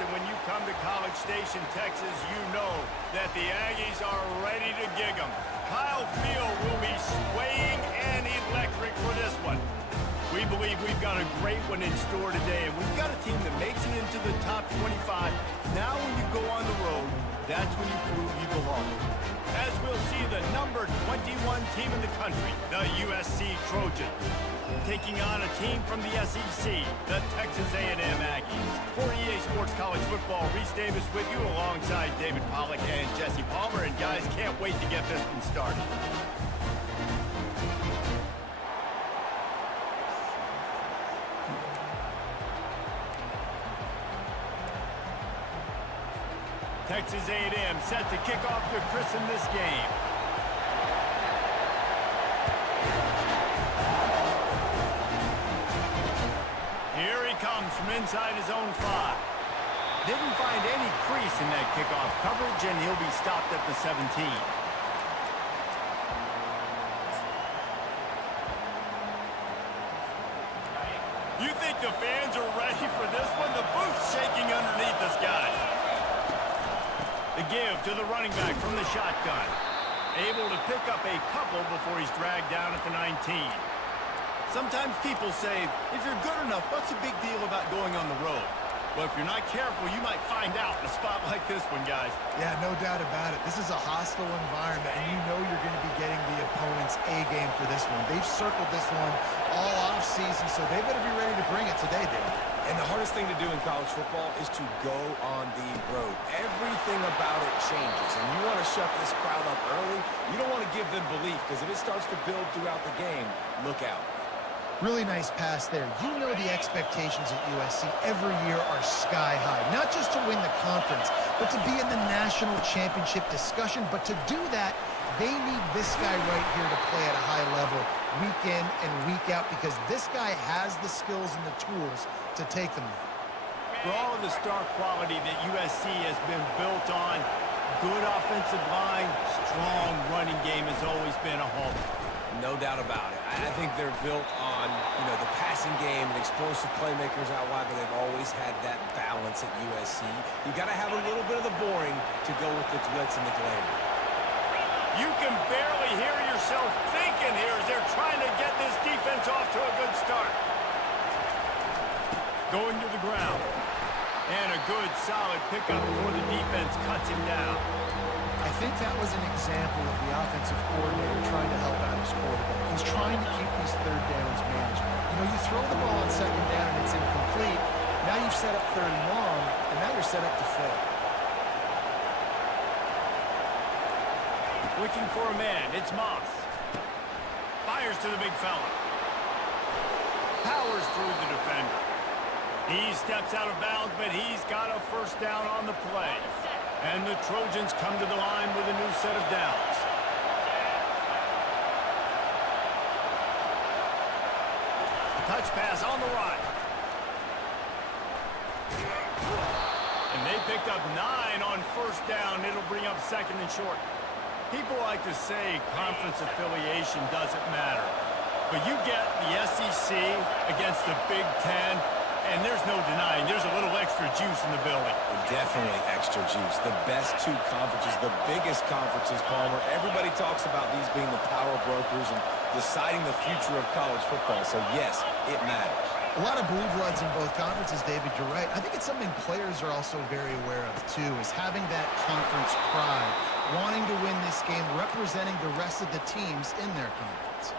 and when you come to College Station, Texas, you know that the Aggies are ready to gig 'em. Kyle Field will be swaying and electric for this one. We believe we've got a great one in store today, and we've got a team that makes it into the top 25. Now when you go on the road, that's when you prove you belong. As we'll see the number 21 team in the country, the USC Trojans, taking on a team from the SEC, the Texas A&M Aggies. For EA Sports College Football, Reese Davis with you alongside David Pollack and Jesse Palmer. And guys, can't wait to get this one started. Texas A&M set to kick off to christen this game. Here he comes from inside his own 5. Didn't find any crease in that kickoff coverage, and he'll be stopped at the 17. You think the fans are ready for this one? The booth's shaking underneath us, guys. The give to the running back from the shotgun. Able to pick up a couple before he's dragged down at the 19. Sometimes people say, if you're good enough, what's the big deal about going on the road? Well, if you're not careful, you might find out in a spot like this one, guys. Yeah, no doubt about it. This is a hostile environment, and you know you're going to be getting the opponent's A-game for this one. They've circled this one all off-season, so they better be ready to bring it today, Dave. And the hardest thing to do in college football is to go on the road. Everything about it changes, and you want to shut this crowd up early. You don't want to give them belief, because if it starts to build throughout the game, look out. Really nice pass there. You know the expectations at USC every year are sky high. Not just to win the conference, but to be in the national championship discussion. But to do that, they need this guy right here to play at a high level week in and week out, because this guy has the skills and the tools to take them there. For all of the star quality that USC has been built on, good offensive line, strong running game has always been a hallmark. No doubt about it. I think they're built on, the passing game and explosive playmakers out wide, but they've always had that balance at USC. You got to have a little bit of the boring to go with the glitz and the glamour. You can barely hear yourself thinking here as they're trying to get this defense off to a good start. Going to the ground. And a good, solid pickup before the defense cuts him down. I think that was an example of the offensive coordinator trying to help out his quarterback. He's trying to keep these third downs managed. You throw the ball on second down and it's incomplete. Now you've set up third and long, and now you're set up to fail. Looking for a man, it's Moss. Fires to the big fella. Powers through the defender. He steps out of bounds, but he's got a first down on the play. And the Trojans come to the line with a new set of downs. Touch pass on the right. And they picked up 9 on first down. It'll bring up second and short. People like to say conference affiliation doesn't matter. But you get the SEC against the Big Ten, and there's no denying there's a little extra juice in the building. Definitely extra juice. The best 2 conferences, the biggest conferences, Palmer. Everybody talks about these being the power brokers and deciding the future of college football. So, yes, it matters. A lot of blue bloods in both conferences, David. You're right. I think it's something players are also very aware of, too, is having that conference pride, wanting to win this game, representing the rest of the teams in their conference.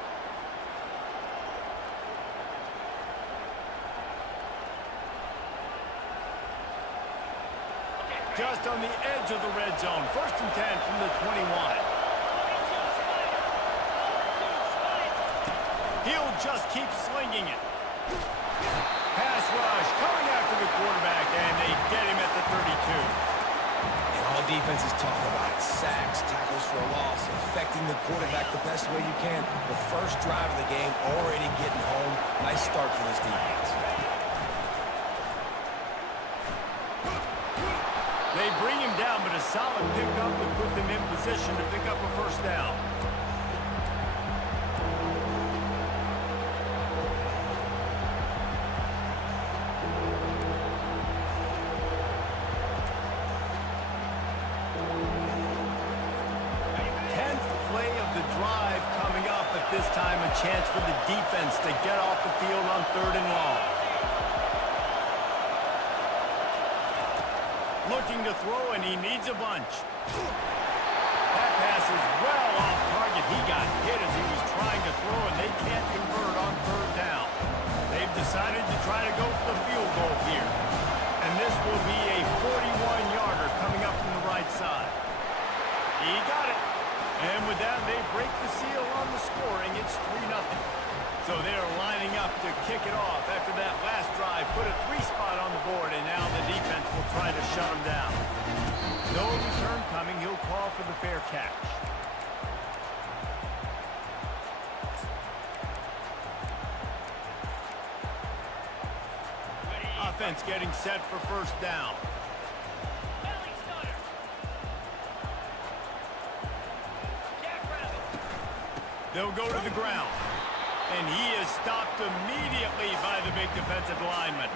Just on the edge of the red zone. First and 10 from the 21. He'll just keep slinging it. Pass rush coming after the quarterback, and they get him at the 32. And all defenses talk about it. Sacks, tackles for a loss, affecting the quarterback the best way you can. The first drive of the game already getting home. Nice start for this defense. They bring him down, but a solid pickup would put them in position to pick up a first down. The drive coming up, but this time a chance for the defense to get off the field on 3rd and long. Looking to throw, and he needs a bunch. That pass is well off target. He got hit as he was trying to throw, and they can't convert on 3rd down. They've decided to try to go for the field goal here. And this will be a 41-yarder coming up from the right side. He got it. And with that, they break the seal on the scoring. It's 3-0. So they're lining up to kick it off after that last drive. Put a 3-spot on the board, and now the defense will try to shut them down. No return coming. He'll call for the fair catch. Offense getting set for 1st down. They'll go to the ground. And he is stopped immediately by the big defensive lineman.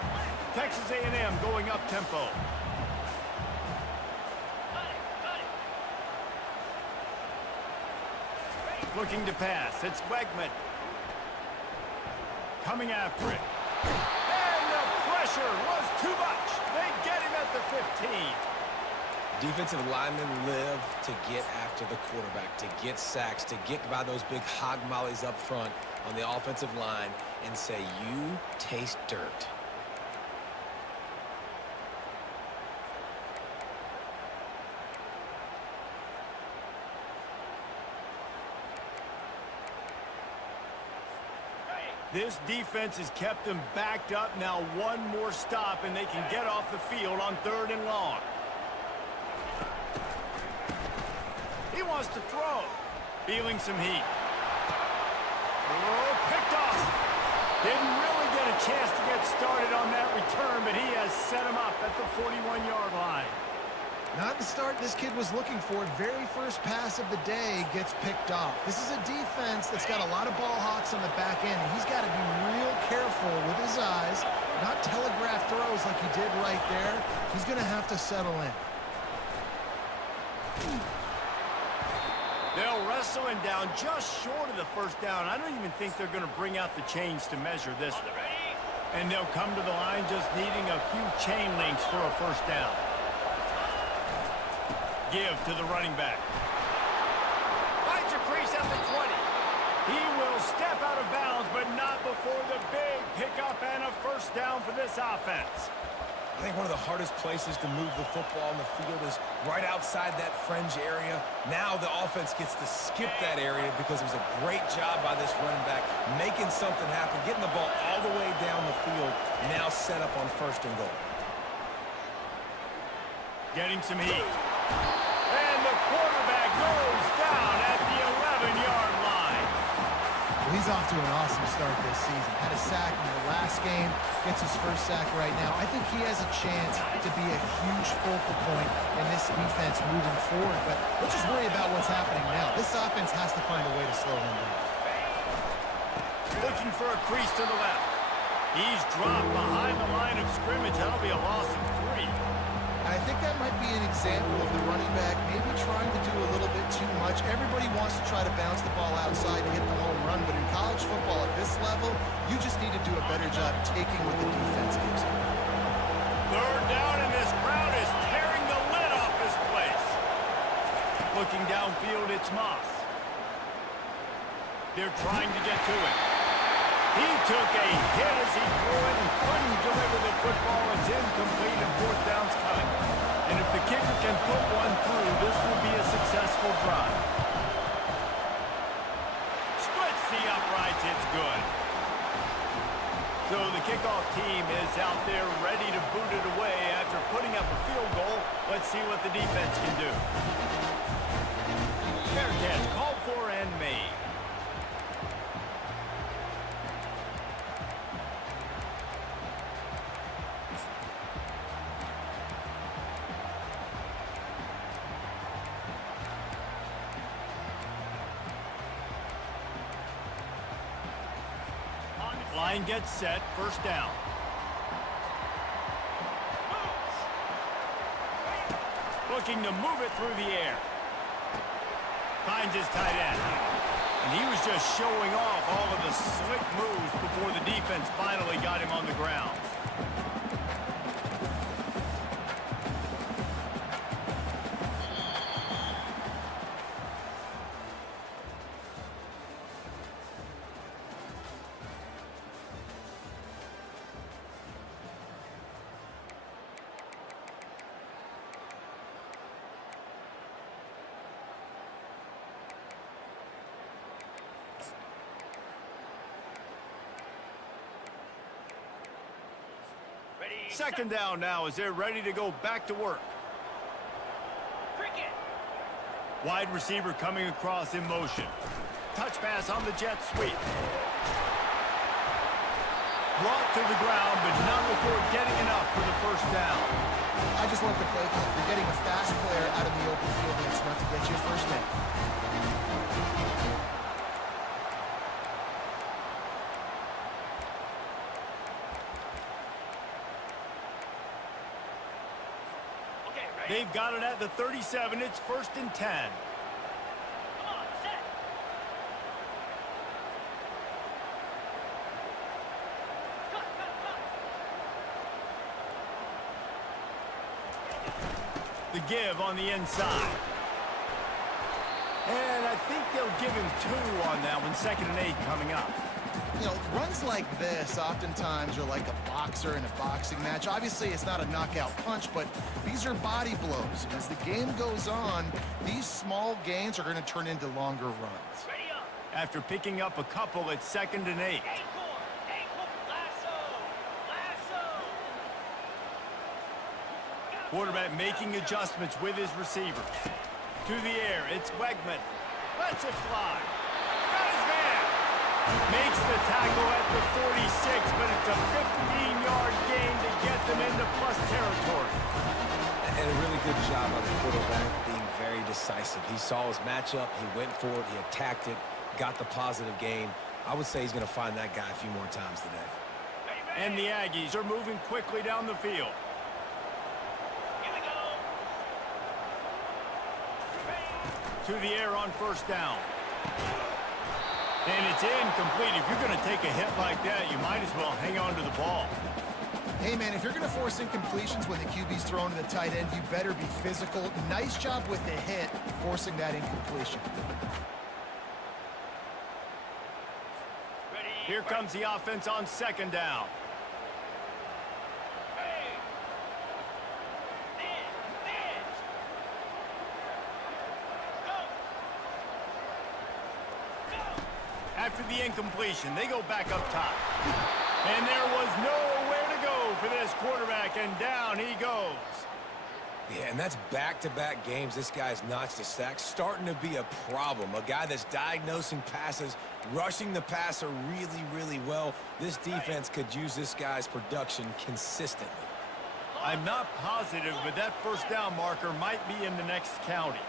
Texas A&M going up tempo. Looking to pass. It's Wegman. Coming after it. And the pressure was too much. They get him at the 15. Defensive linemen live to get after the quarterback, to get sacks, to get by those big hog mollies up front on the offensive line and say, you taste dirt. This defense has kept them backed up. Now one more stop, and they can get off the field on 3rd and long. He wants to throw. Feeling some heat. Oh, picked off. Didn't really get a chance to get started on that return, but he has set him up at the 41-yard line. Not the start this kid was looking for. Very first pass of the day gets picked off. This is a defense that's got a lot of ball hawks on the back end, and he's got to be real careful with his eyes, not telegraph throws like he did right there. He's going to have to settle in. They'll wrestle him down just short of the 1st down. I don't even think they're going to bring out the chains to measure this one. And they'll come to the line just needing a few chain links for a 1st down. Give to the running back. Finds a crease at the 20. He will step out of bounds, but not before the big pickup and a 1st down for this offense. I think one of the hardest places to move the football on the field is right outside that fringe area. Now the offense gets to skip that area because it was a great job by this running back making something happen, getting the ball all the way down the field, now set up on 1st and goal. Getting some heat. And the quarterback goes down at the 11-yard line. Well, he's off to an awesome start this season. Had a sack in the last game, gets his 1st sack right now. I think he has a chance to be a huge focal point in this defense moving forward. But let's just worry about what's happening now. This offense has to find a way to slow him down. Looking for a crease to the left. He's dropped behind the line of scrimmage. That'll be a loss of 3. I think that might be an example of the running back maybe trying to do a little bit too much. Everybody wants to try to bounce the ball outside and hit the home run, but in college football at this level, you just need to do a better job taking what the defense gives you. 3rd down, and this crowd is tearing the lid off this place. Looking downfield, it's Moss. They're trying to get to it. He took a hit as he threw it and couldn't deliver the football. It's incomplete and 4th down's coming. And if the kicker can put one through, this will be a successful drive. Splits the uprights. It's good. So the kickoff team is out there ready to boot it away after putting up a field goal. Let's see what the defense can do. Fair catch called for and made. Line gets set, 1st down. Looking to move it through the air. Finds his tight end. And he was just showing off all of the slick moves before the defense finally got him on the ground. Second down now as they're ready to go back to work. Wide receiver coming across in motion. Touch pass on the jet sweep. Brought to the ground, but not before getting enough for the first down. I just love the play. You're getting a fast player out of the open field, and it's enough to get you a first down. They've got it at the 37. It's 1st and 10. Come on, set. Cut. The give on the inside. And I think they'll give him 2 on that one. 2nd and 8 coming up. You know, runs like this oftentimes are like a boxer in a boxing match. Obviously, it's not a knockout punch, but these are body blows. And as the game goes on, these small gains are going to turn into longer runs. Ready up. After picking up a couple, it's 2nd and 8. Ankle, lasso, lasso. Quarterback making adjustments with his receivers. To the air, it's Wegman. Lets it fly. Got his man. Makes the tackle at the 46, but it's a 15-yard gain to get them into plus territory. And a really good job on the quarterback being very decisive. He saw his matchup, he went for it, he attacked it, got the positive gain. I would say he's going to find that guy a few more times today. And the Aggies are moving quickly down the field. Here we go. To the air on 1st down. And it's incomplete. If you're going to take a hit like that, you might as well hang on to the ball. Hey, man, if you're going to force incompletions when the QB's thrown to the tight end, you better be physical. Nice job with the hit, forcing that incompletion. Ready. Here comes the offense on 2nd down. After the incompletion, they go back up top. And there was nowhere to go for this quarterback, and down he goes. Yeah, and that's back-to-back games. This guy's notched a sack, starting to be a problem. A guy that's diagnosing passes, rushing the passer really, really well. This defense could use this guy's production consistently. I'm not positive, but that 1st down marker might be in the next county.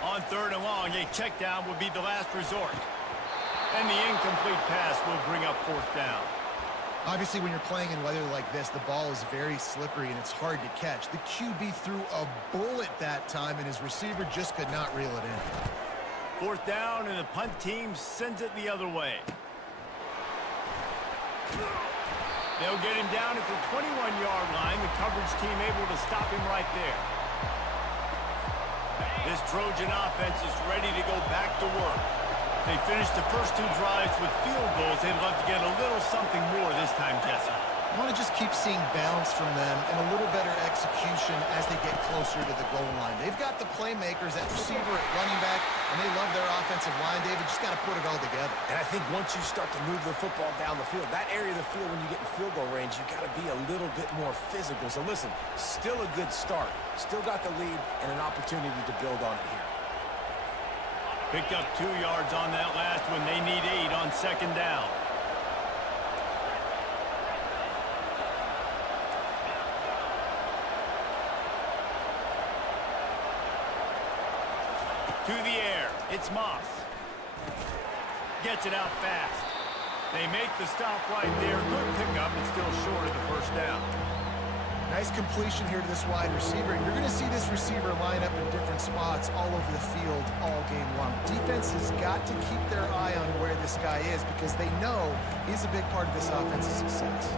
On 3rd and long, a check down would be the last resort. And the incomplete pass will bring up 4th down. Obviously, when you're playing in weather like this, the ball is very slippery and it's hard to catch. The QB threw a bullet that time, and his receiver just could not reel it in. 4th down, and the punt team sends it the other way. They'll get him down at the 21-yard line. The coverage team able to stop him right there. This Trojan offense is ready to go back to work. They finished the first 2 drives with field goals. They'd love to get a little something more this time, Jesse. I want to just keep seeing balance from them and a little better execution as they get closer to the goal line. They've got the playmakers at receiver, at running back, and they love their offensive line. David, just got to put it all together. And I think once you start to move the football down the field, that area of the field when you get in field goal range, you got to be a little bit more physical. So listen, still a good start. Still got the lead and an opportunity to build on it here. Picked up 2 yards on that last one. They need 8 on 2nd down. To the air, it's Moss. Gets it out fast. They make the stop right there. Good pickup, but still short of the 1st down. Nice completion here to this wide receiver. And you're going to see this receiver line up in different spots all over the field all game long. Defense has got to keep their eye on where this guy is because they know he's a big part of this offense's success.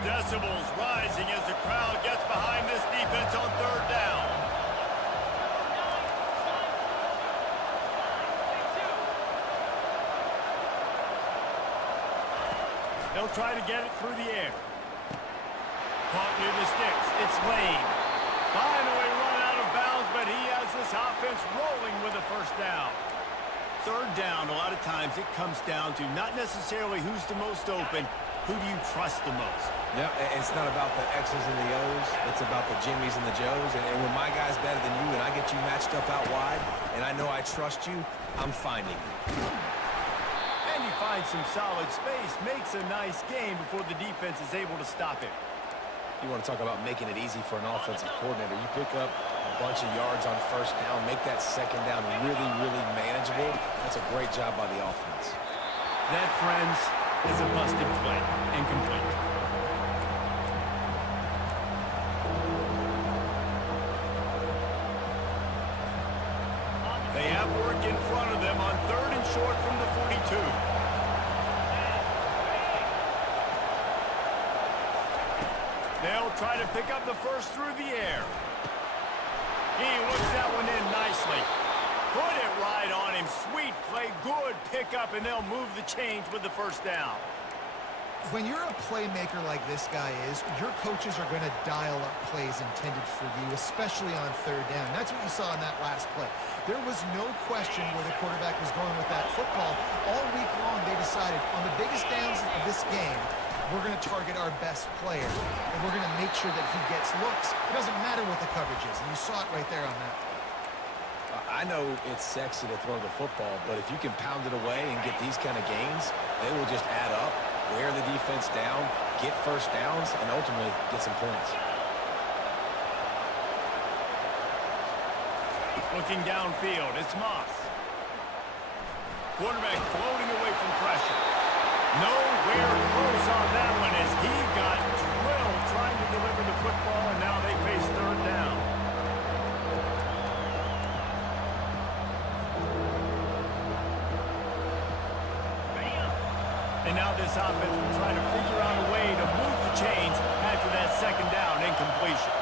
Decibels rising as the crowd gets behind this defense on third down. They'll try to get it through the air. Caught near the sticks. It's Lane. Finally run out of bounds, but he has this offense rolling with a first down. Third down, a lot of times it comes down to not necessarily who's the most open, who do you trust the most? Yeah, it's not about the X's and the O's. It's about the Jimmies and the Joes. And when my guy's better than you and I get you matched up out wide, and I know I trust you, I'm finding you. And he finds some solid space, makes a nice game before the defense is able to stop it. You want to talk about making it easy for an offensive coordinator. You pick up a bunch of yards on first down, make that second down really, really manageable. That's a great job by the offense. That, friends, is a busted play. Incomplete. They have work in front of them on third and short from the 42. They'll try to pick up the first through the air. He looks that one in nicely. Put it right on him. Sweet play, good pickup, and they'll move the chains with the first down. When you're a playmaker like this guy is, your coaches are going to dial up plays intended for you, especially on third down. That's what you saw in that last play. There was no question where the quarterback was going with that football. All week long, they decided on the biggest downs of this game, we're going to target our best player, and we're going to make sure that he gets looks. It doesn't matter what the coverage is, and you saw it right there on that. I know it's sexy to throw the football, but if you can pound it away and get these kind of gains, they will just add up, wear the defense down, get first downs, and ultimately get some points. Looking downfield, it's Moss. Quarterback floating away from pressure. Nowhere close on that one as he got drilled trying to deliver the football, and now they face third down. And now this offense will try to figure out a way to move the chains after that second down incompletion.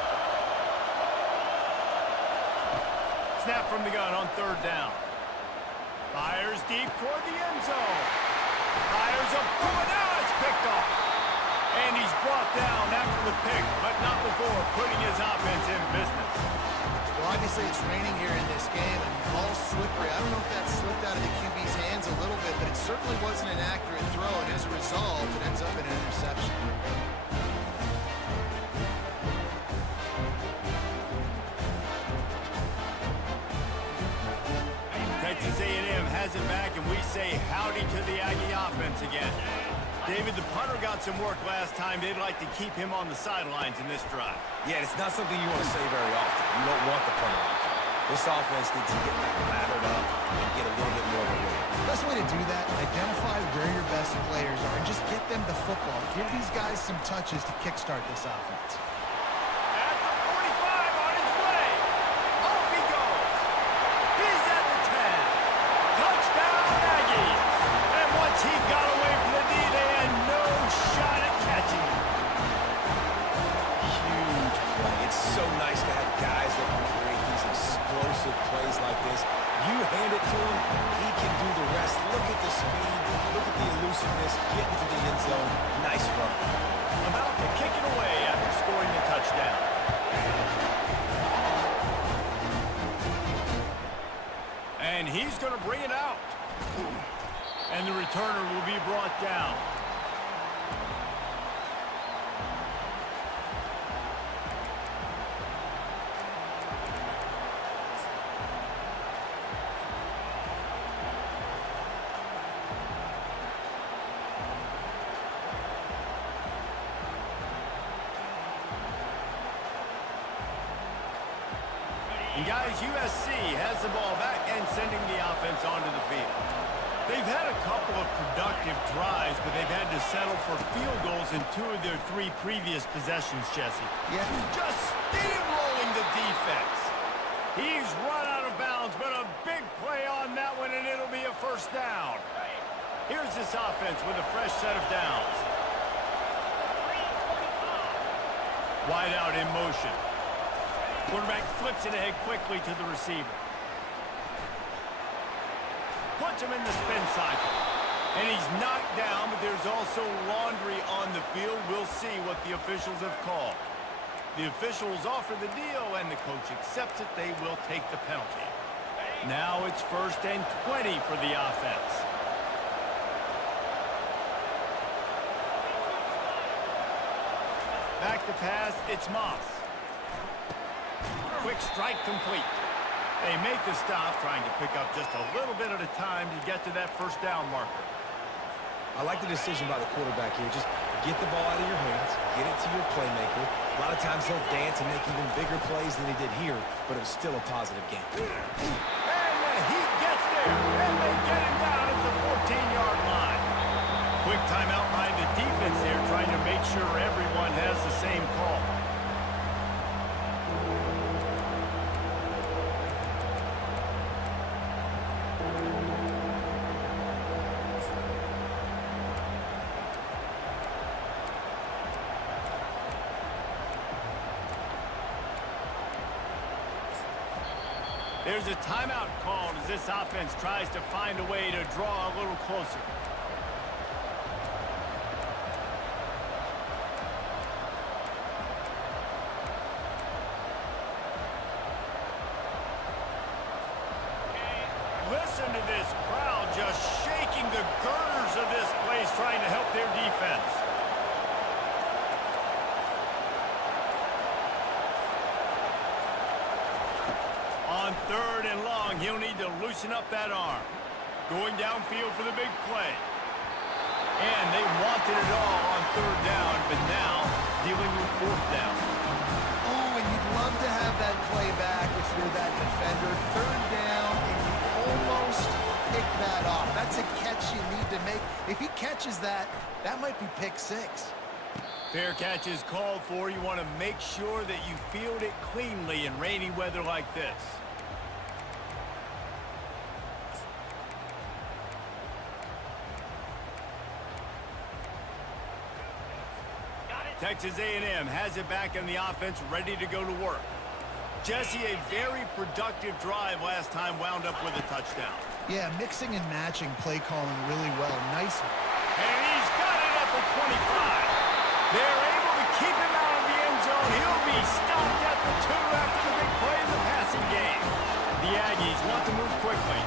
Snap from the gun on third down. Fires deep toward the end zone. Fires up, and now it's picked off. And he's brought down after the pick, but not before putting his offense in business. Well, obviously it's raining here in this game, and all slippery. I don't know if that slipped out of the QB's hands a little bit, but it certainly wasn't an accurate throw, and as a result, it ends up in an interception. Texas A&M has it back, and we say howdy to the Aggie offense again. David, the punter got some work last time. They'd like to keep him on the sidelines in this drive. Yeah, it's not something you want to say very often. You don't want the punter out there. This offense needs to get lathered up and get a little bit more of a lead. Best way to do that, identify where your best players are and just get them the football. Give these guys some touches to kickstart this offense. At the 45 on his way. Off he goes. He's at the 10. Touchdown, Aggies. And once he got away from the D, they had no shot at catching him. Huge play. It's so nice to have guys that can create these explosive plays like this. You hand it to him, he can do the rest. Look at the speed, look at the elusiveness, get into the end zone. Nice run. About to kick it away after scoring the touchdown. And he's going to bring it out. And the returner will be brought down. And guys, USC has the ball back and sending the offense onto the field. They've had a couple of productive drives, but they've had to settle for field goals in 2 of their 3 previous possessions, Jesse. Yeah. Just steamrolling the defense. He's run out of bounds, but a big play on that one, and it'll be a first down. Here's this offense with a fresh set of downs. Wide out in motion. Quarterback flips it ahead quickly to the receiver. Puts him in the spin cycle. And he's knocked down, but there's also laundry on the field. We'll see what the officials have called. The officials offer the deal, and the coach accepts it. They will take the penalty. Now it's 1st and 20 for the offense. Back to pass, it's Moss. Quick strike complete. They make the stop, trying to pick up just a little bit at a time to get to that first down marker. I like the decision by the quarterback here. Just get the ball out of your hands, get it to your playmaker. A lot of times he'll dance and make even bigger plays than he did here, but it was still a positive game. And he gets there, and they get him down at the 14-yard line. Quick timeout by the defense there, trying to make sure everyone has the same call. There's a timeout called as this offense tries to find a way to draw a little closer. Listen to this crowd just shaking the girders of this place, trying to help their defense. On 3rd and long, he'll need to loosen up that arm. Going downfield for the big play. And they wanted it all on 3rd down, but now dealing with 4th down. Oh, and you'd love to have that play back if you're that defender. 3rd down, and you almost pick that off. That's a catch you need to make. If he catches that, that might be pick 6. Fair catch is called for. You want to make sure that you field it cleanly in rainy weather like this. Texas A&M has it back in the offense, ready to go to work. Jesse, a very productive drive last time, wound up with a touchdown. Yeah, mixing and matching play calling really well. Nice. And he's got it at the 25. They're able to keep him out of the end zone. He'll be stopped at the 2 after the big play in the passing game. The Aggies want to move quickly.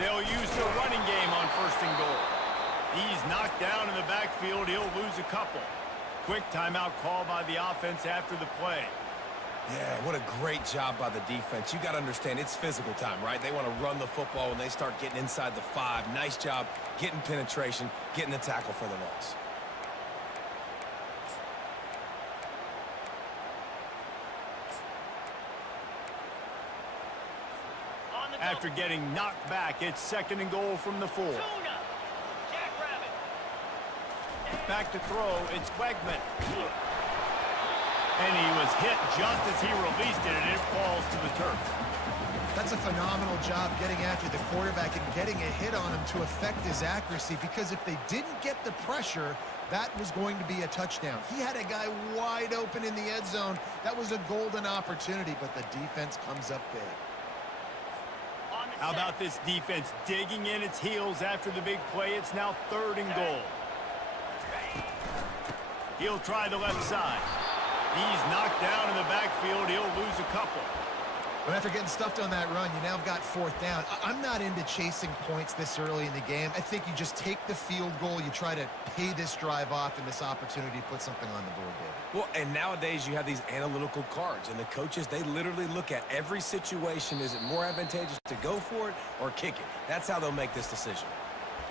They'll use the running game on 1st and goal. He's knocked down in the backfield. He'll lose a couple. Quick timeout call by the offense after the play. Yeah, what a great job by the defense. You got to understand, it's physical time, right? They want to run the football when they start getting inside the 5. Nice job getting penetration, getting the tackle for the loss. After getting knocked back, it's 2nd and goal from the 4. Back to throw, it's Wegman. And he was hit just as he released it, and it falls to the turf. That's a phenomenal job getting after the quarterback and getting a hit on him to affect his accuracy, because if they didn't get the pressure, that was going to be a touchdown. He had a guy wide open in the end zone. That was a golden opportunity, but the defense comes up big. How about this defense digging in its heels after the big play? It's now 3rd and goal. He'll try the left side. He's knocked down in the backfield. He'll lose a couple. But after getting stuffed on that run, you now have got 4th down. I'm not into chasing points this early in the game. I think you just take the field goal. You try to pay this drive off and this opportunity to put something on the board, David. Well, and nowadays you have these analytical cards, and the coaches, they literally look at every situation. Is it more advantageous to go for it or kick it? That's how they'll make this decision.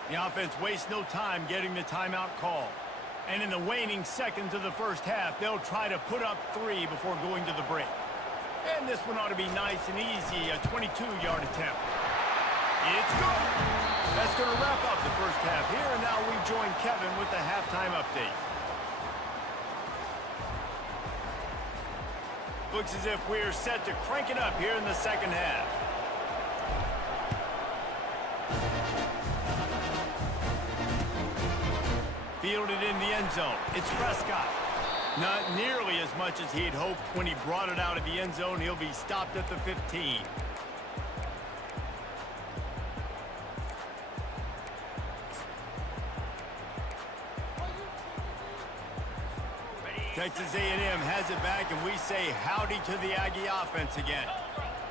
The offense wastes no time getting the timeout call. And in the waning seconds of the first half, they'll try to put up 3 before going to the break. And this one ought to be nice and easy, a 22-yard attempt. It's good. That's going to wrap up the first half here, and now we join Kevin with the halftime update. Looks as if we're set to crank it up here in the second half. Fielded in the end zone. It's Prescott. Not nearly as much as he'd hoped when he brought it out of the end zone. He'll be stopped at the 15. Texas A&M has it back, and we say howdy to the Aggie offense again.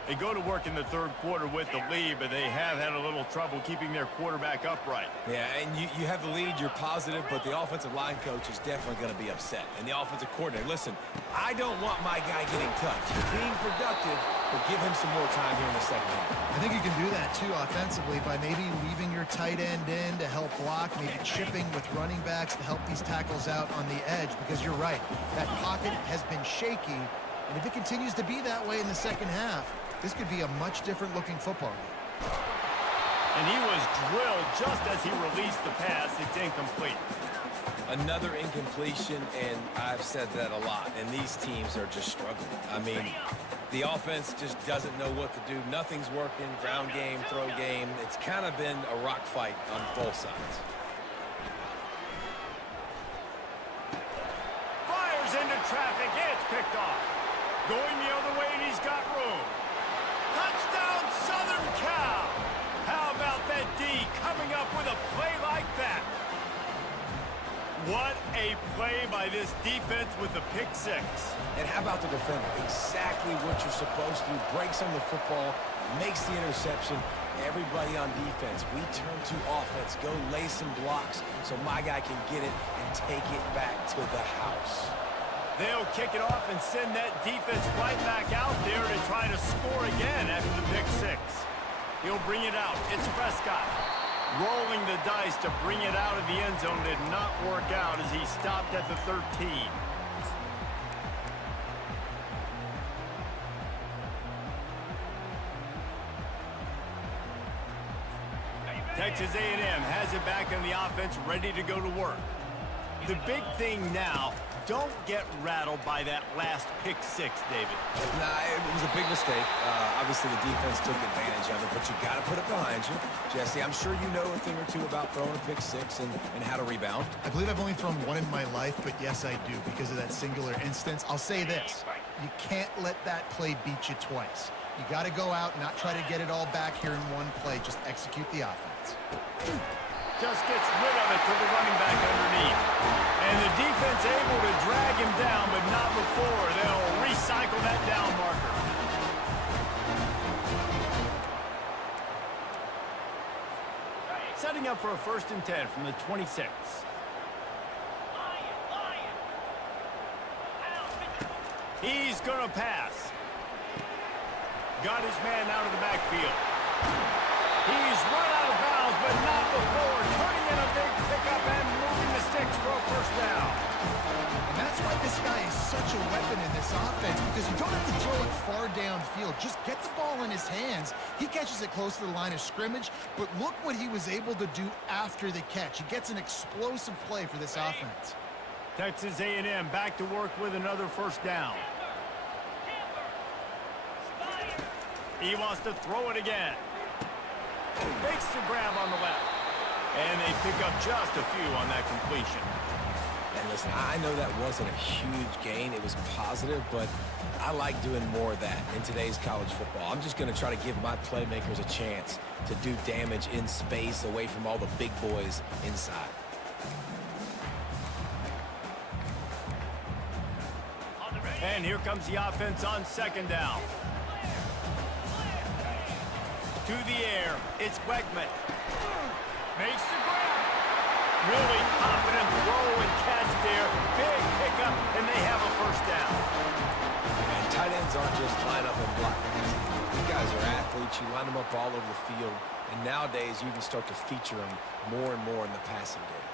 They go to work in the third quarter with the lead, but they have had a little trouble keeping their quarterback upright. Yeah, and you have the lead, you're positive, but the offensive line coach is definitely going to be upset. And the offensive coordinator, listen, I don't want my guy getting touched. He's being productive, but give him some more time here in the second half. I think you can do that, too, offensively, by maybe leaving your tight end in to help block, maybe chipping with running backs to help these tackles out on the edge, because you're right, that pocket has been shaky, and if it continues to be that way in the second half, this could be a much different looking football game. And he was drilled just as he released the pass. It's incomplete. Another incompletion, and I've said that a lot, and these teams are just struggling. I mean, the offense just doesn't know what to do. Nothing's working. Ground game, throw game. It's kind of been a rock fight on both sides. Fires into traffic. It's picked off. Going the other way, and he's got room. Touchdown, Southern Cal! How about that D coming up with a play like that? What a play by this defense with the pick six. And how about the defender? Exactly what you're supposed to do. Breaks on the football, makes the interception. Everybody on defense, we turn to offense. Go lay some blocks so my guy can get it and take it back to the house. They'll kick it off and send that defense right back out there to try to score again after the pick six. He'll bring it out. It's Prescott. Rolling the dice to bring it out of the end zone did not work out as he stopped at the 13. Texas A&M has it back on the offense, ready to go to work. The big thing now, don't get rattled by that last pick six, David. Nah, it was a big mistake. Obviously, the defense took advantage of it, but you got to put it behind you. Jesse, I'm sure you know a thing or two about throwing a pick six and how to rebound. I believe I've only thrown one in my life, but yes, I do, because of that singular instance. I'll say this. You can't let that play beat you twice. You got to go out and not try to get it all back here in one play. Just execute the offense. Just gets rid of it to the running back underneath. And the defense able to drag him down, but not before. They'll recycle that down marker. Setting up for a 1st and 10 from the 26. He's going to pass. Got his man out of the backfield. He's run out of bounds, but not before. Turning in a big pickup and moving the sticks for a 1st down. And that's why this guy is such a weapon in this offense, because you don't have to throw it far downfield. Just get the ball in his hands. He catches it close to the line of scrimmage, but look what he was able to do after the catch. He gets an explosive play for this offense. Texas A&M back to work with another 1st down. He wants to throw it again. Makes the grab on the left. And they pick up just a few on that completion. And listen, I know that wasn't a huge gain. It was positive, but I like doing more of that in today's college football. I'm just going to try to give my playmakers a chance to do damage in space away from all the big boys inside. And here comes the offense on 2nd down. To the air, it's Wegman. Makes the grab. Really confident throw and catch there. Big pickup, and they have a 1st down. And tight ends aren't just line up and block. These guys are athletes. You line them up all over the field. And nowadays, you can start to feature them more and more in the passing game.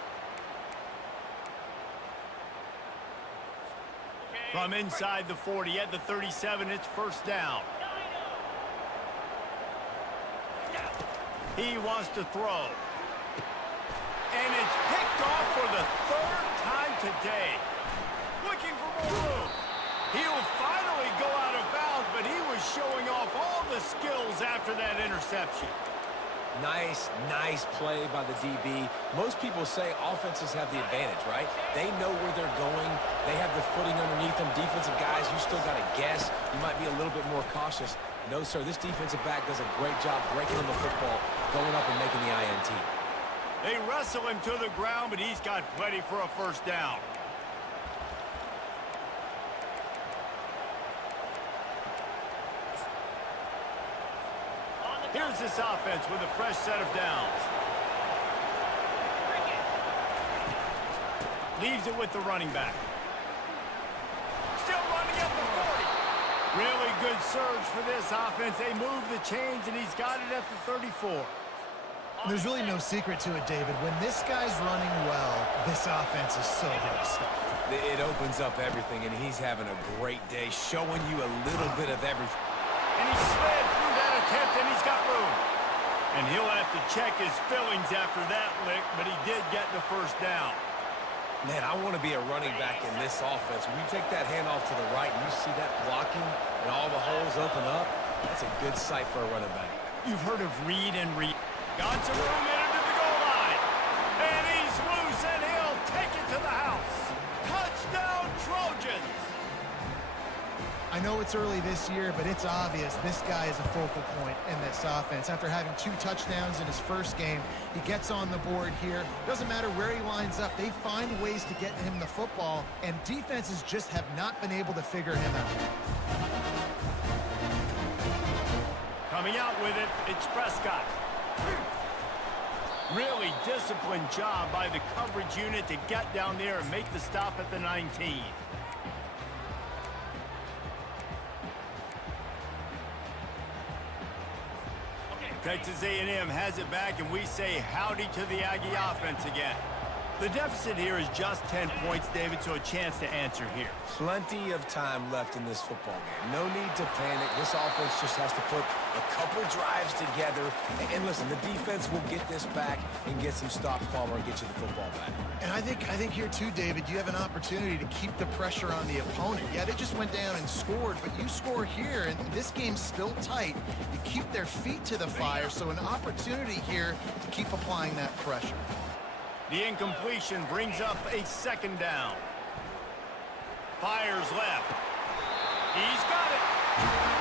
From inside the 40 at the 37, it's first down. He wants to throw. And it's picked off for the third time today. Looking for more room. He'll finally go out of bounds, but he was showing off all the skills after that interception. Nice play by the DB. Most people say offenses have the advantage, right? They know where they're going. They have the footing underneath them. Defensive guys, you still got to guess. You might be a little bit more cautious. No, sir, this defensive back does a great job breaking in the football, going up and making the INT. They wrestle him to the ground, but he's got plenty for a first down. Here's this offense with a fresh set of downs. Leaves it with the running back. Still running at the 40. Really good surge for this offense. They move the chains, and he's got it at the 34. There's really no secret to it, David. When this guy's running well, this offense is so hard to stop. It opens up everything, and he's having a great day, showing you a little bit of everything. And he slid through that attempt, and he's got room. And he'll have to check his fillings after that lick, but he did get the first down. Man, I want to be a running back in this offense. When you take that handoff to the right and you see that blocking and all the holes open up, that's a good sight for a running back. You've heard of read and read. Got some room in into the goal line. And he's loose, and he'll take it to the house. Touchdown, Trojans! I know it's early this year, but it's obvious this guy is a focal point in this offense. After having 2 touchdowns in his first game, he gets on the board here. Doesn't matter where he lines up, they find ways to get him the football, and defenses just have not been able to figure him out. Coming out with it, it's Prescott. Really disciplined job by the coverage unit to get down there and make the stop at the 19. Texas A&M has it back, and we say howdy to the Aggie offense again. The deficit here is just 10 points, David, so a chance to answer here. Plenty of time left in this football game. No need to panic. This offense just has to put a couple drives together. And listen, the defense will get this back and get some stops, Palmer, and get you the football back. And I think here too, David, you have an opportunity to keep the pressure on the opponent. Yeah, they just went down and scored, but you score here, and this game's still tight. You keep their feet to the fire, so an opportunity here to keep applying that pressure. The incompletion brings up a second down. Fires left. He's got it.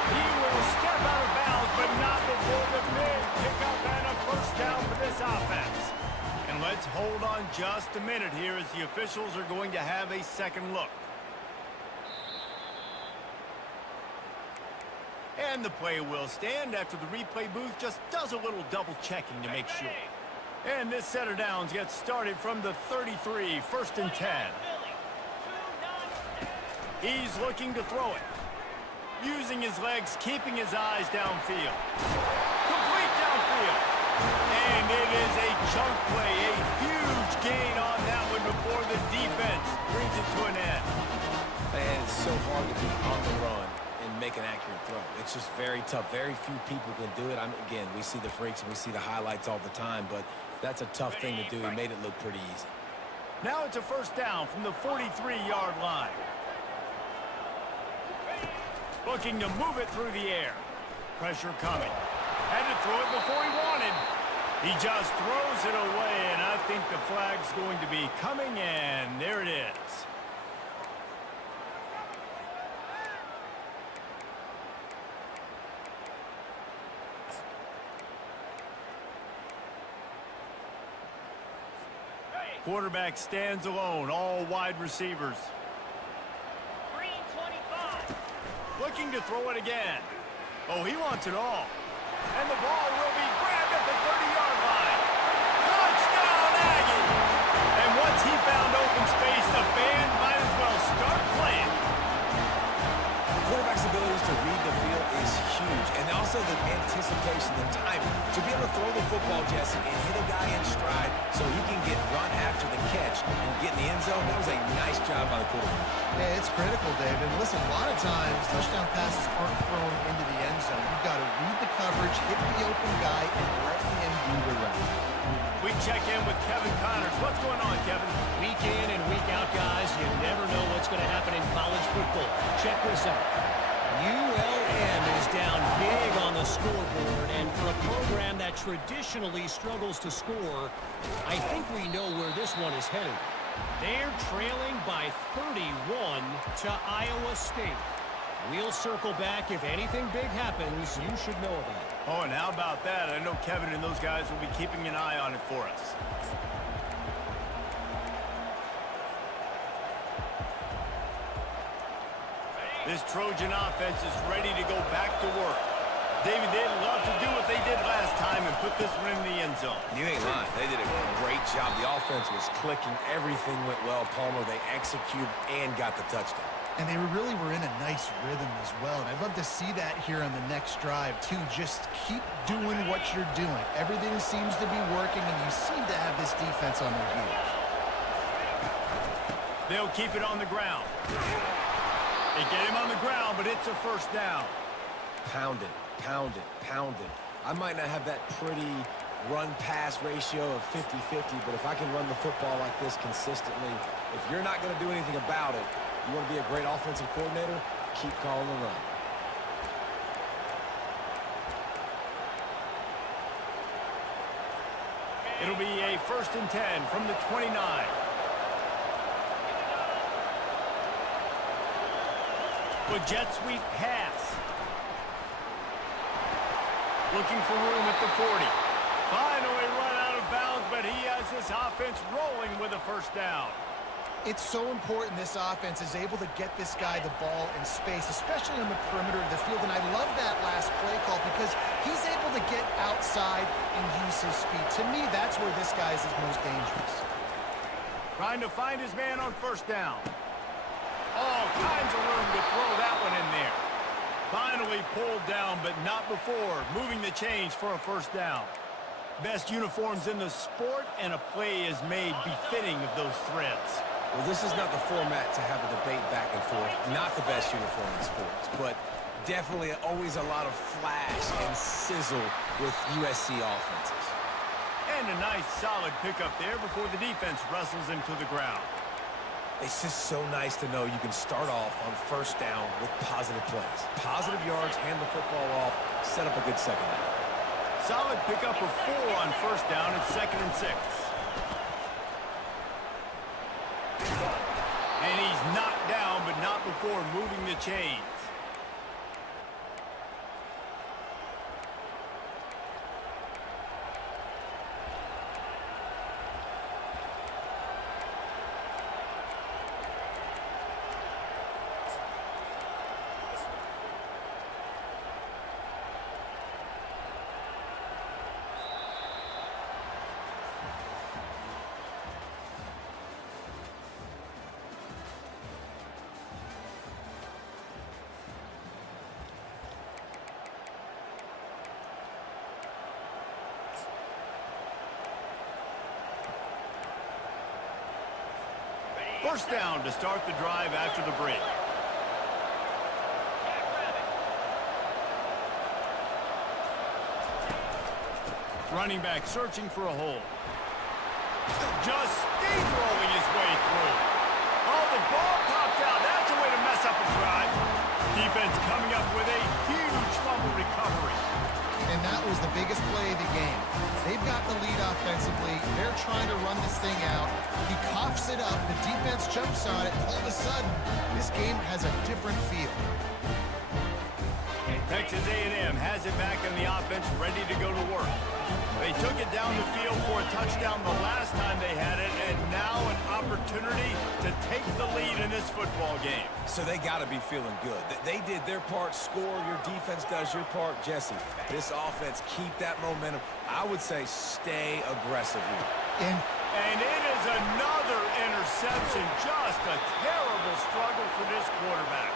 He will step out of bounds, but not before the big pickup and a first down for this offense. And let's hold on just a minute here as the officials are going to have a second look. And the play will stand after the replay booth just does a little double checking to make sure. And this set of downs gets started from the 33, first and 10. He's looking to throw it. Using his legs, keeping his eyes downfield. Complete downfield. And it is a chunk play, a huge gain on that one before the defense brings it to an end. Man, it's so hard to be on the run and make an accurate throw. It's just very tough. Very few people can do it. Again, we see the freaks and we see the highlights all the time, but that's a tough thing to do. He made it look pretty easy. Now it's a first down from the 43-yard line. Looking to move it through the air. Pressure coming. Had to throw it before he wanted. He just throws it away, and I think the flag's going to be coming, and there it is. Quarterback stands alone, all wide receivers. Green 25. Looking to throw it again. Oh, he wants it all. And the ball will be grabbed at the 30-yard line. Touchdown, Aggie! And once he found open space, the band might as well start playing. The quarterback's abilities to read the field is huge. And also the anticipation, the timing. To be able to throw the football, Jesse, and hit a guy in stride so he can get run after the catch and get in the end zone. That was a nice job by the quarterback. Yeah, it's critical, David. Listen, a lot of times touchdown passes aren't thrown into the end zone. You've got to read the coverage, hit the open guy, and let him do the rest. We check in with Kevin Connors. What's going on, Kevin? Week in and week out, guys, you never know what's going to happen in college football. Check this out. ULM is down big on the scoreboard, and for a program that traditionally struggles to score, I think we know where this one is headed. They're trailing by 31 to Iowa State. We'll circle back if anything big happens you should know about. Oh, and how about that? I know Kevin and those guys will be keeping an eye on it for us. This Trojan offense is ready to go back to work. David, they'd love to do what they did last time and put this one in the end zone. You ain't lying. They did a great job. The offense was clicking. Everything went well. Palmer, they executed and got the touchdown. And they really were in a nice rhythm as well. And I'd love to see that here on the next drive, too. Just keep doing what you're doing. Everything seems to be working, and you seem to have this defense on their heels. They'll keep it on the ground. They get him on the ground, but it's a first down. Pound it, pound it, pound it. I might not have that pretty run-pass ratio of 50-50, but if I can run the football like this consistently, if you're not going to do anything about it, you want to be a great offensive coordinator, keep calling the run. It'll be a 1st and 10 from the 29. With jet sweep pass. Looking for room at the 40. Finally run out of bounds, but he has this offense rolling with a first down. It's so important this offense is able to get this guy the ball in space, especially on the perimeter of the field. And I love that last play call because he's able to get outside and use his speed. To me, that's where this guy is his most dangerous. Trying to find his man on first down. All kinds of room to throw that one in there. Finally pulled down, but not before. Moving the chains for a first down. Best uniforms in the sport, and a play is made befitting of those threads. Well, this is not the format to have a debate back and forth. Not the best uniform in sports, but definitely always a lot of flash and sizzle with USC offenses. And a nice solid pickup there before the defense wrestles him to the ground. It's just so nice to know you can start off on first down with positive plays. Positive yards, hand the football off, set up a good second down. Solid pickup of 4 on first down at 2nd and 6. And he's knocked down, but not before moving the chains. First down to start the drive after the break. Running back searching for a hole. Just steamrolling his way through. Oh, the ball popped out. That's a way to mess up a drive. Defense coming up with a huge fumble recovery. And that was the biggest play of the game. They've got the lead offensively. They're trying to run this thing out. He coughs it up. The defense jumps on it. All of a sudden, this game has a different feel. Texas A&M has it back in the offense, ready to go to work. They took it down the field for a touchdown the last time they had it, and now an opportunity to take the lead in this football game. So they got to be feeling good. They did their part, score. Your defense does your part. Jesse, this offense, keep that momentum. I would say stay aggressive here. And it is another interception. Just a terrible struggle for this quarterback.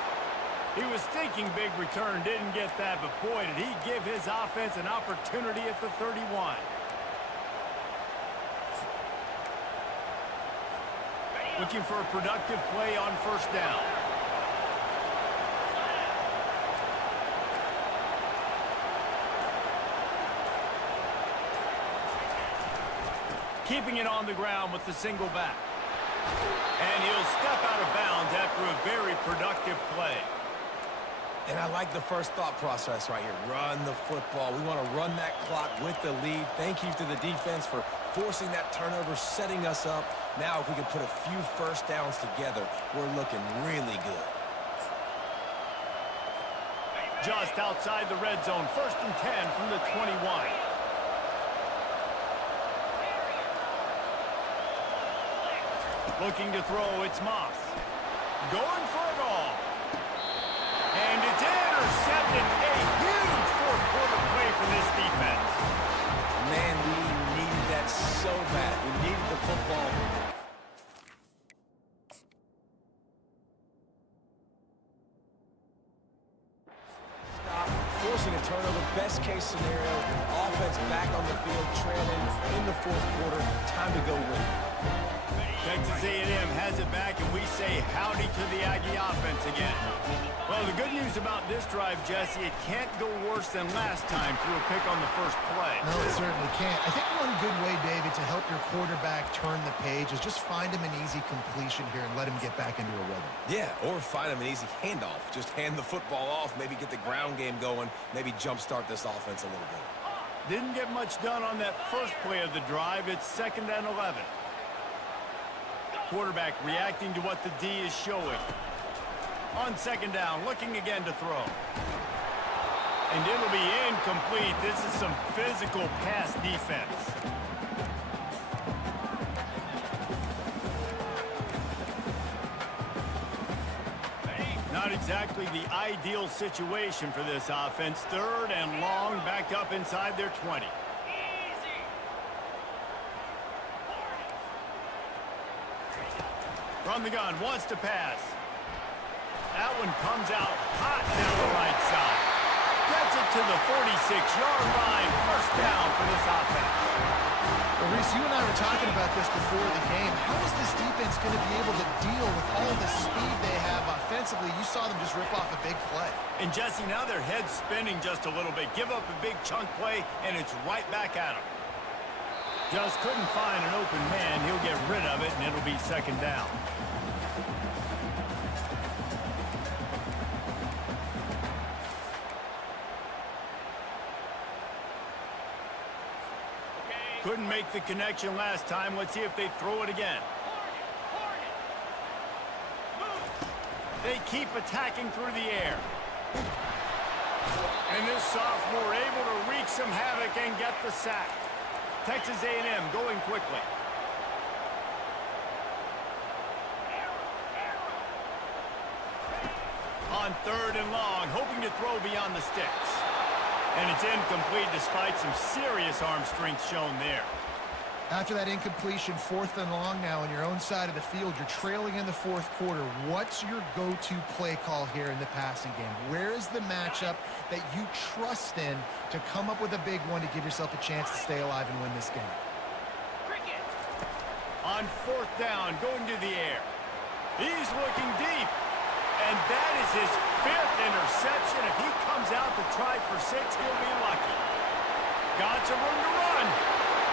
He was thinking big return, didn't get that, but boy, did he give his offense an opportunity at the 31. Looking for a productive play on first down. Keeping it on the ground with the single back. And he'll step out of bounds after a very productive play. And I like the first thought process right here. Run the football. We want to run that clock with the lead. Thank you to the defense for forcing that turnover, setting us up. Now, if we can put a few first downs together, we're looking really good. Just outside the red zone, 1st and 10 from the 21. Looking to throw, it's Moss. Going for it all. And it's intercepted. A huge fourth-quarter play for this defense. Man, we needed that so bad. We needed the football. Stop. Forcing a turnover. Best case scenario. Offense back on the field, trailing in the fourth quarter. Time to go win. Texas A&M has it back, and we say howdy to the Aggie offense again. Well, the good news about this drive, Jesse, it can't go worse than last time through a pick on the first play. No, it certainly can't. I think one good way, David, to help your quarterback turn the page is just find him an easy completion here and let him get back into a rhythm. Yeah, or find him an easy handoff. Just hand the football off, maybe get the ground game going, maybe jumpstart this offense a little bit. Didn't get much done on that first play of the drive. It's 2nd and 11. Quarterback reacting to what the D is showing. On 2nd down, looking again to throw. And it'll be incomplete. This is some physical pass defense. Not exactly the ideal situation for this offense. 3rd and long, back up inside their 20. From the gun, wants to pass. That one comes out hot down the right side. Gets it to the 46-yard line. 1st down for this offense. Well, Reese, you and I were talking about this before the game. How is this defense going to be able to deal with all the speed they have offensively? You saw them just rip off a big play. And, Jesse, now their head's spinning just a little bit. Give up a big chunk play, and it's right back at them. Just couldn't find an open man. He'll get rid of it, and it'll be 2nd down. Couldn't make the connection last time. Let's see if they throw it again. They keep attacking through the air. And this sophomore able to wreak some havoc and get the sack. Texas A&M going quickly. On 3rd and long, hoping to throw beyond the sticks. And it's incomplete despite some serious arm strength shown there. After that incompletion, 4th and long now on your own side of the field, you're trailing in the 4th quarter. What's your go-to play call here in the passing game? Where is the matchup that you trust in to come up with a big one to give yourself a chance to stay alive and win this game? On 4th down, going to the air. He's looking deep. And that is his 5th interception. If he comes out to try for 6, he'll be lucky. Got some room to run.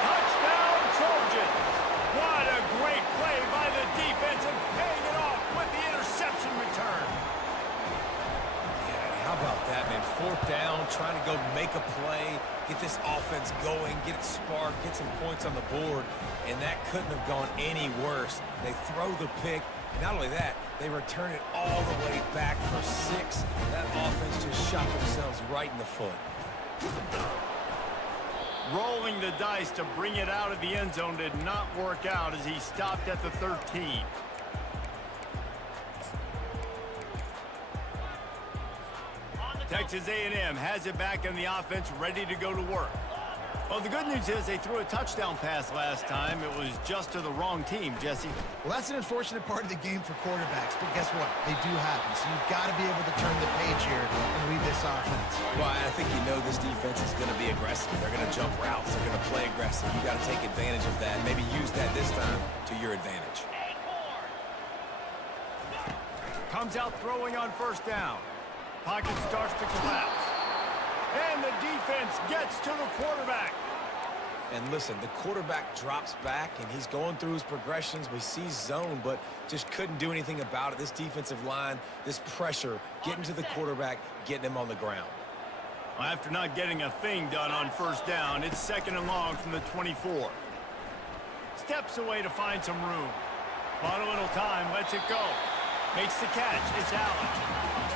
Touchdown, Trojans. What a great play by the defense and paying it off with the interception return. Yeah, how about that, man? 4th down, trying to go make a play, get this offense going, get it sparked, get some points on the board, and that couldn't have gone any worse. They throw the pick. Not only that, they return it all the way back for 6. That offense just shot themselves right in the foot. Rolling the dice to bring it out of the end zone did not work out as he stopped at the 13. Texas A&M has it back in the offense, ready to go to work. Well, the good news is they threw a touchdown pass last time. It was just to the wrong team, Jesse. Well, that's an unfortunate part of the game for quarterbacks, but guess what? They do happen, so you've got to be able to turn the page here and lead this offense. Well, I think you know this defense is going to be aggressive. They're going to jump routes. They're going to play aggressive. You got to take advantage of that. Maybe use that this time to your advantage. Comes out throwing on first down. Pocket starts to collapse. And the defense gets to the quarterback. And listen, the quarterback drops back, and he's going through his progressions. We see zone, but just couldn't do anything about it. This defensive line, this pressure, getting to the quarterback, getting him on the ground. Well, after not getting a thing done on first down, it's 2nd and long from the 24. Steps away to find some room. Bought a little time, lets it go. Makes the catch. It's Allen.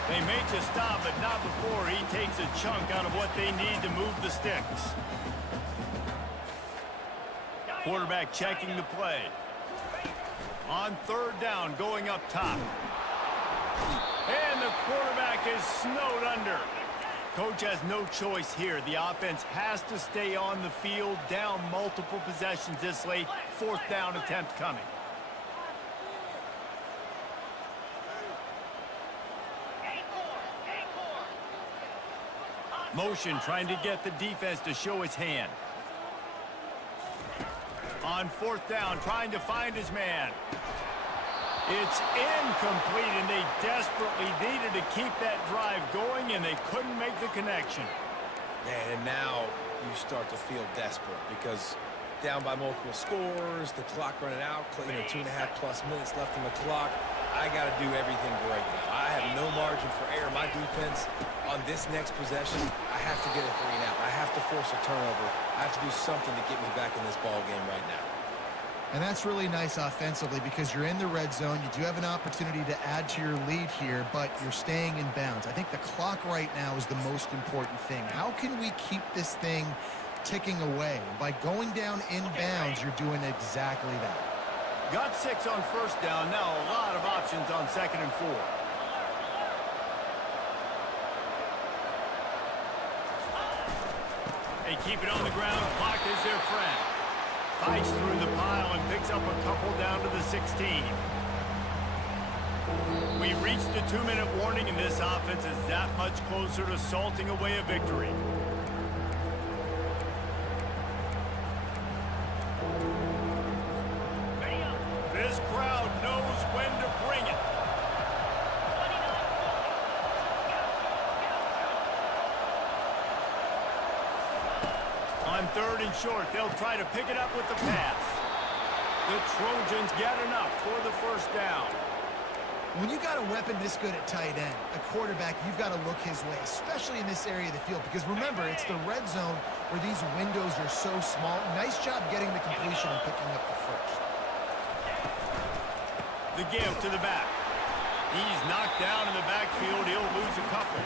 They make the stop, but not before he takes a chunk out of what they need to move the sticks. Quarterback checking the play. On 3rd down, going up top. And the quarterback is snowed under. Coach has no choice here. The offense has to stay on the field, down multiple possessions this late. 4th down attempt coming. Motion trying to get the defense to show his hand. On 4th down, trying to find his man. It's incomplete, and they desperately needed to keep that drive going, and they couldn't make the connection. And now you start to feel desperate because down by multiple scores, the clock running out, 2.5+ minutes left on the clock. I got to do everything right now. I have no margin for error. My defense on this next possession, I have to get a 3 and out. I have to force a turnover. I have to do something to get me back in this ball game right now. And that's really nice offensively because you're in the red zone. You do have an opportunity to add to your lead here, but you're staying in bounds. I think the clock right now is the most important thing. How can we keep this thing ticking away? By going down in bounds, you're doing exactly that. Got 6 on first down. Now a lot of options on 2nd and 4. They keep it on the ground. Clock is their friend. Fights through the pile and picks up a couple down to the 16. We reached the 2-minute warning, and this offense is that much closer to salting away a victory. This crowd knows when to bring it. On 3rd and short, they'll try to pick it up with the pass. The Trojans get enough for the first down. When you got a weapon this good at tight end, a quarterback, you've got to look his way, especially in this area of the field. Because remember, it's the red zone where these windows are so small. Nice job getting the completion and picking up the first. The give to the back. He's knocked down in the backfield. He'll lose a couple.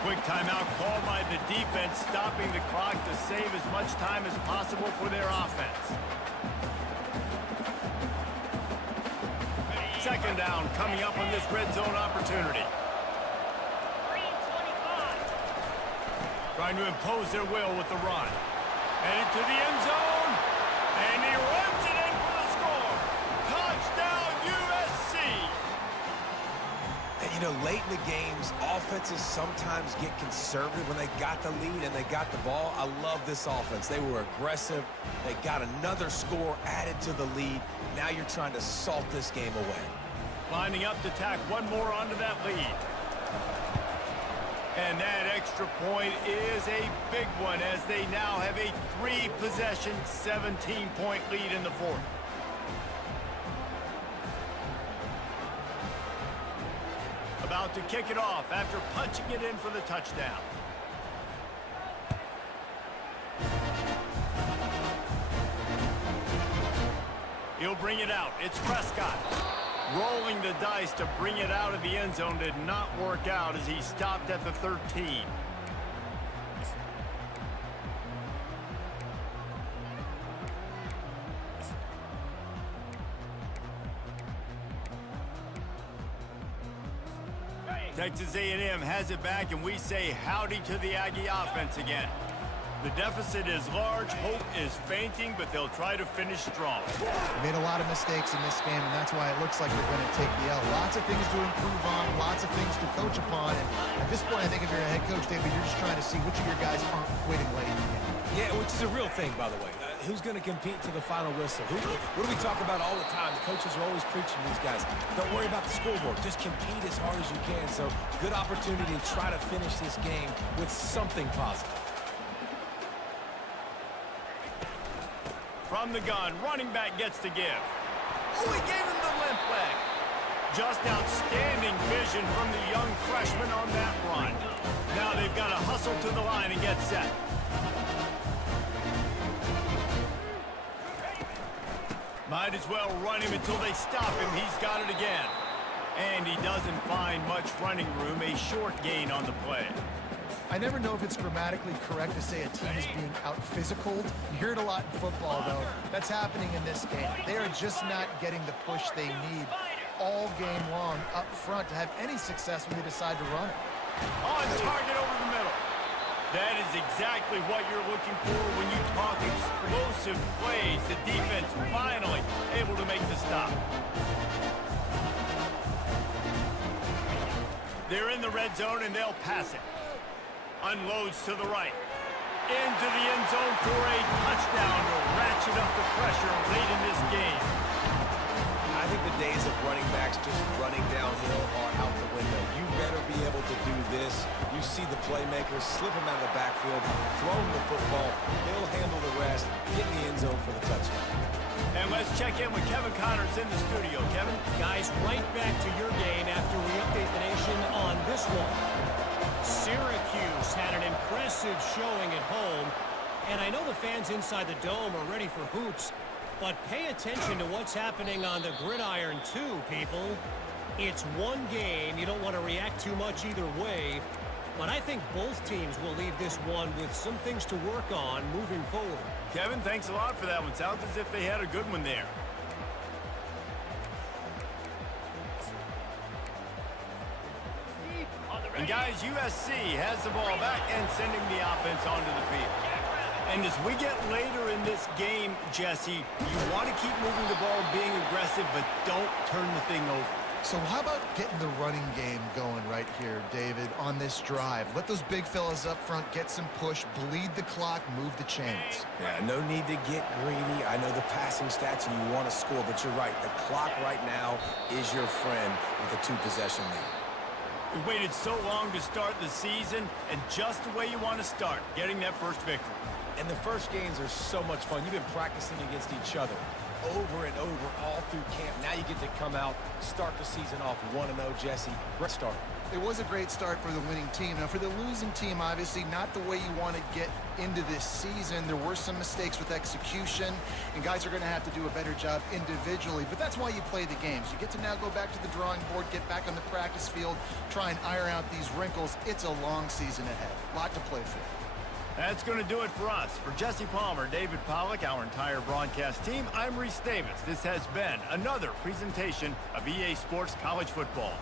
Quick timeout called by the defense, stopping the clock to save as much time as possible for their offense. 2nd down coming up on this red zone opportunity. Trying to impose their will with the run. And into the end zone. And he runs it in for the score. Touchdown, USC. And, you know, late in the games, offenses sometimes get conservative when they got the lead and they got the ball. I love this offense. They were aggressive. They got another score added to the lead. Now you're trying to salt this game away. Lining up to tack one more onto that lead. And that extra point is a big one as they now have a 3-possession, 17-point lead in the 4th. About to kick it off after punching it in for the touchdown. He'll bring it out. It's Prescott. Rolling the dice to bring it out of the end zone did not work out as he stopped at the 13. Texas A&M has it back, and we say howdy to the Aggie offense again. The deficit is large, hope is fainting, but they'll try to finish strong. They made a lot of mistakes in this game, and that's why it looks like they're going to take the L. Lots of things to improve on, lots of things to coach upon, and at this point, I think if you're a head coach, David, you're just trying to see which of your guys aren't quitting late in the game. Yeah, which is a real thing, by the way. Who's going to compete to the final whistle? What do we talk about all the time? The coaches are always preaching to these guys. Don't worry about the scoreboard. Just compete as hard as you can. So, good opportunity to try to finish this game with something positive. From the gun, running back gets to give. Oh, he gave him the limp leg. Just outstanding vision from the young freshman on that run. Now they've got to hustle to the line and get set. Might as well run him until they stop him. He's got it again. And he doesn't find much running room. A short gain on the play. I never know if it's grammatically correct to say a team is being out-physicaled. You hear it a lot in football, though. That's happening in this game. They are just not getting the push they need all game long up front to have any success when they decide to run it. On target over the middle. That is exactly what you're looking for when you talk explosive plays. The defense finally able to make the stop. They're in the red zone and they'll pass it. Unloads to the right. Into the end zone for a touchdown to ratchet up the pressure late in this game. I think the days of running backs just running downhill are out the window. You better be able to do this. You see the playmakers slip him out of the backfield, throw him the football. He'll handle the rest, get in the end zone for the touchdown. And let's check in with Kevin Connors in the studio. Kevin? Guys, right back to your game after we update the nation on this one. Syracuse had an impressive showing at home, and I know the fans inside the dome are ready for hoops, but pay attention to what's happening on the gridiron too, people. It's one game. You don't want to react too much either way, but I think both teams will leave this one with some things to work on moving forward. Kevin, thanks a lot for that one. Sounds as if they had a good one there. And guys, USC has the ball back and sending the offense onto the field. And as we get later in this game, Jesse, you want to keep moving the ball, being aggressive, but don't turn the thing over. So how about getting the running game going right here, David, on this drive? Let those big fellas up front get some push, bleed the clock, move the chains. Yeah, no need to get greedy. I know the passing stats and you want to score, but you're right. The clock right now is your friend with a two-possession lead. We waited so long to start the season, and just the way you want to start, getting that first victory. And the first games are so much fun. You've been practicing against each other over and over all through camp. Now you get to come out, start the season off 1-0, Jesse. Great start. It was a great start for the winning team. Now, for the losing team, obviously not the way you want to get into this season. There were some mistakes with execution, and guys are going to have to do a better job individually. But that's why you play the games. You get to now go back to the drawing board, get back on the practice field, try and iron out these wrinkles. It's a long season ahead. A lot to play for. That's going to do it for us. For Jesse Palmer, David Pollack, our entire broadcast team, I'm Reese Davis. This has been another presentation of EA Sports College Football.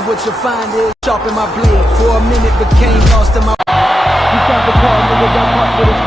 And what you'll find is sharpen my blade. For a minute became lost in my... You got the car, nigga, got caught with a